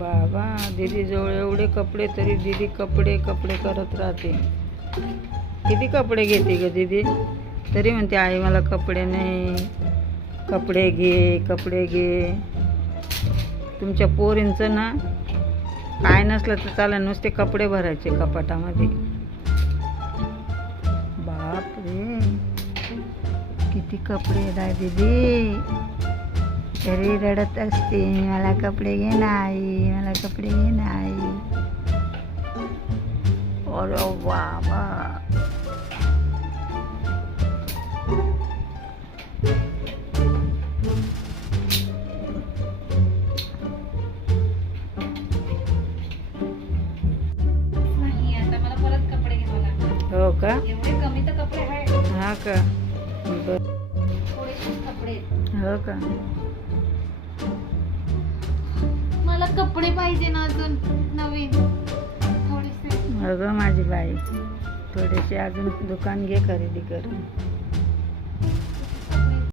बाबा दीदी जवळ एवढे कपडे तरी दीदी कपडे कपडे करत राहते. किती कपडे घेते ग दीदी? तरी म्हणते आई मला कपडे नाही. कपडे घे कपडे घे. तुमच्या पोरींचं ना काय नसलं तर चालेल, नुसते कपडे भरायचे कपाटामध्ये. बाप रे किती कपडे आहे दीदी. तरी रडत असते मला कपडे घे ना आई, मला कपडे घे ना आई. अरे बाबा हो का? एवढे कमी तर कपडे आहे. हा का? बरं. थोडेसे कपडे. हो का? मला कपडे पाहिजे ना अजून नवीन थोडेसे. अगं माझी बाई थोडेसे अजून दुकान घे खरेदी कर.